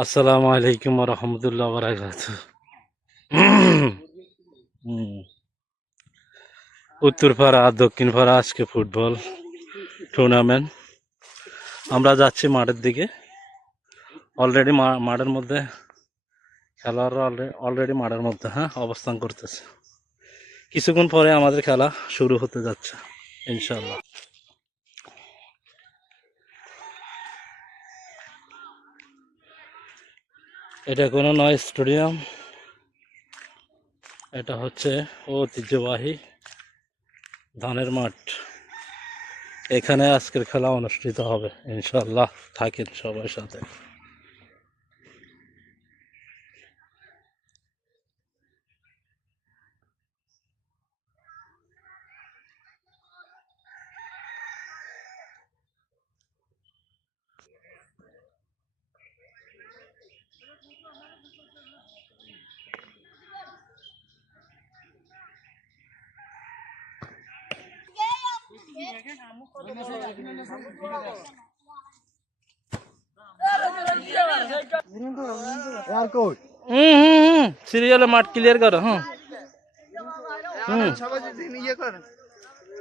আসসালামু আলাইকুম ওয়া রাহমাতুল্লাহি ওয়া বারাকাতুহু। উত্তরপাড়া আর দক্ষিণপাড়া আজকে ফুটবল টুর্নামেন্ট। আমরা যাচ্ছি মাঠের দিকে। অলরেডি মাঠের মধ্যে খেলোয়াড়রা অলরেডি মাঠের মধ্যে অবস্থান করতেছে। কিছুক্ষণ পরে আমাদের খেলা শুরু হতে যাচ্ছে ইনশাআল্লাহ। এটা কোনো নয় স্টেডিয়াম, এটা হচ্ছে ঐতিহ্যবাহী ধানের মাঠ। এখানে আজকের খেলা অনুষ্ঠিত হবে ইনশাআল্লাহ। থাকেন সবার সাথে। সিরিয়ালে মাঠ ক্লিয়ার করো।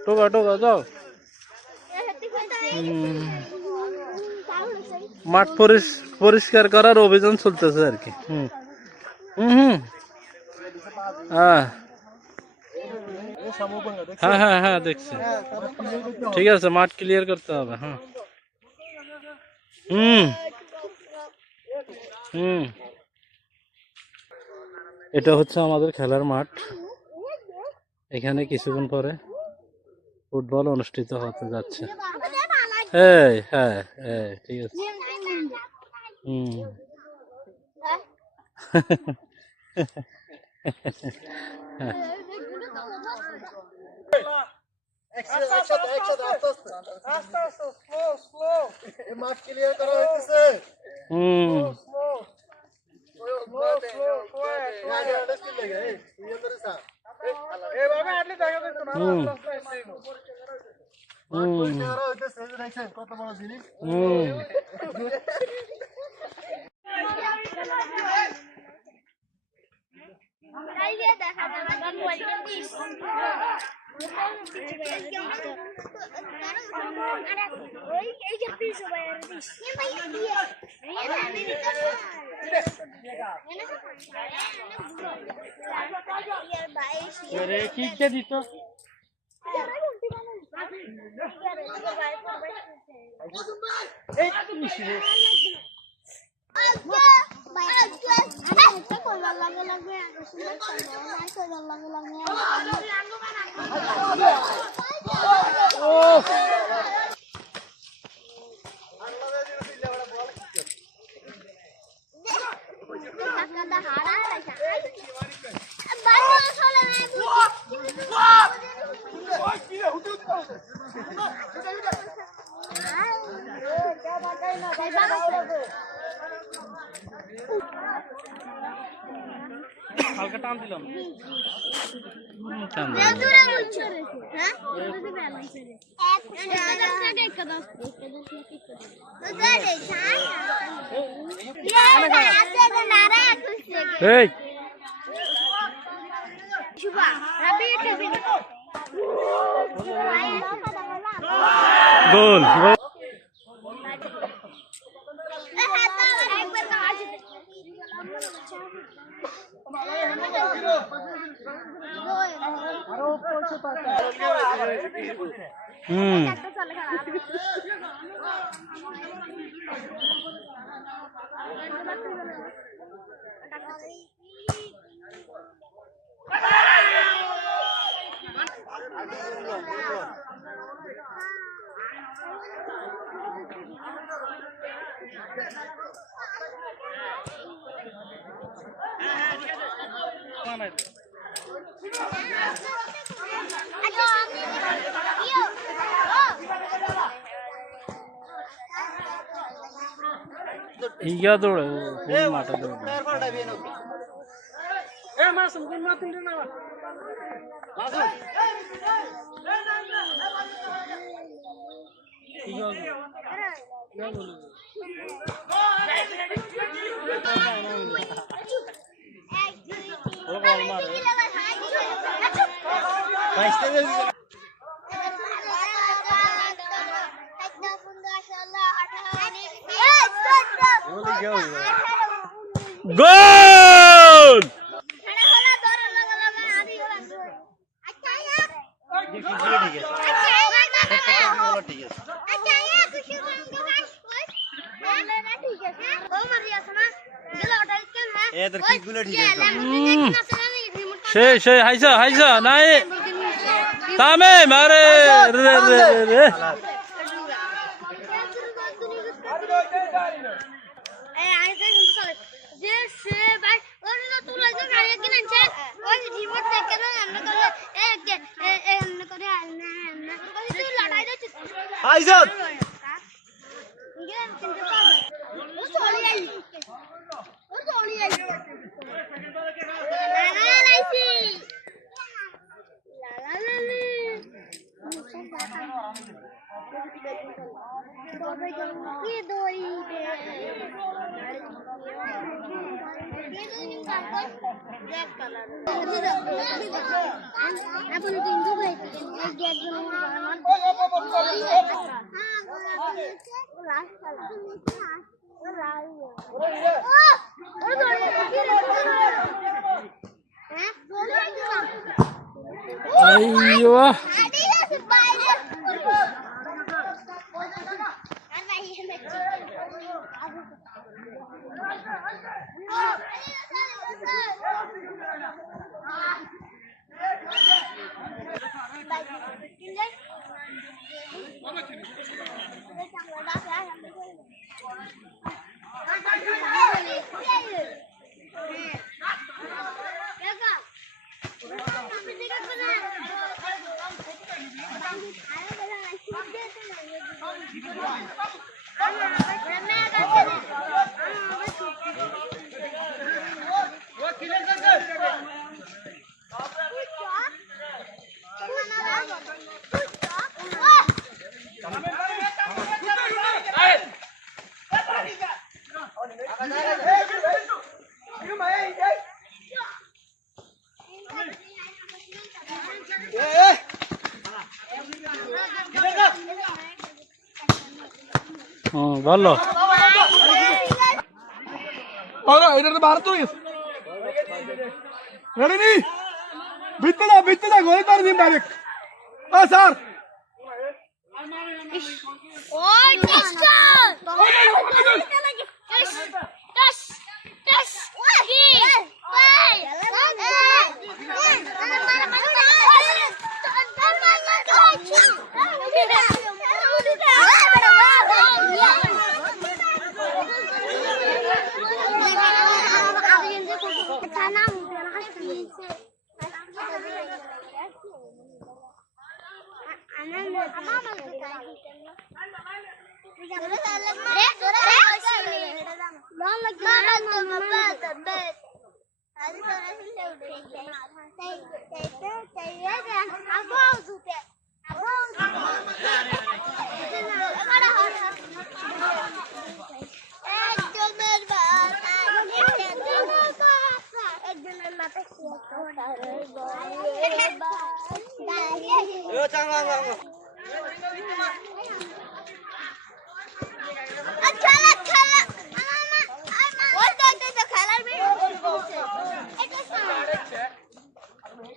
টোকা টোকা যাও। মাঠ পরিষ্কার করার অভিযান চলতেছে আর কি। হ্যাঁ হ্যাঁ হ্যাঁ হ্যাঁ দেখছি। ঠিক আছে, মাঠ ক্লিয়ার করতে হবে। হুম হুম এটা হচ্ছে আমাদের খেলার মাঠ। এখানে কিছুক্ষণ পরে ফুটবল অনুষ্ঠিত হতে যাচ্ছে। হ্যাঁ হ্যাঁ হ্যাঁ ঠিক আছে। হুম দিত হালকা টান দিলাম। গোল গোল। iya dulu mata dulu. Masuk ke mati dulu. Masuk. Iya dulu. গোল সেই সেই হাইসা হাইসা নাই তামে মারে রে রে রে అయ్యో বলো এটা তো ভারত রেডি নি ভিত্তে না গোল করে দিন ডাইরেক্ট স্যার ওই টেস্টার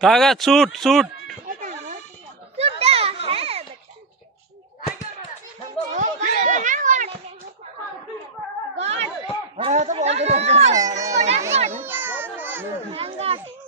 কাকা ছুট ছুট God.